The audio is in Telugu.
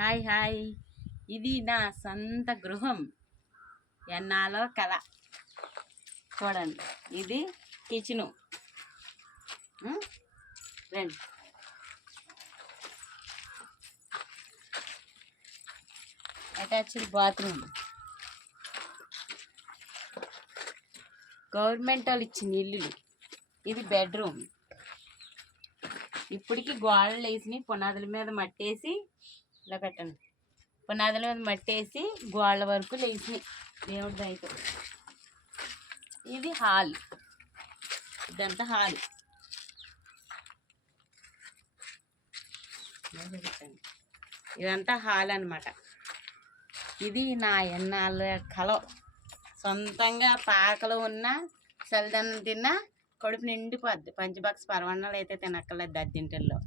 హాయ్ హాయ్, ఇది నా సొంత గృహం. ఎన్నాలో కళ. చూడండి, ఇది కిచెను. రండి. Attached bathroom. గవర్నమెంట్ వాళ్ళు ఇచ్చిన ఇల్లులు. ఇది బెడ్రూమ్. ఇప్పటికి గోడలు వేసి పునాదుల మీద మట్టేసి ఇలా పెట్టండి. పునాదుల మీద మట్టేసి గోడల వరకు లేచి దేవుడి దయతో. ఇది హాల్. ఇదంతా హాల్. ఇదంతా హాల్ అన్నమాట. ఇది నా ఎన్నాళ్ళ కల. సొంతంగా పాకలో ఉన్న చలిదన్నం తిన్నా కడుపు నిండిపోద్ది. పంచబాక్స్ పరవన్నాలు అయితే తినక్కర్లేదు అద్దింటిల్లో.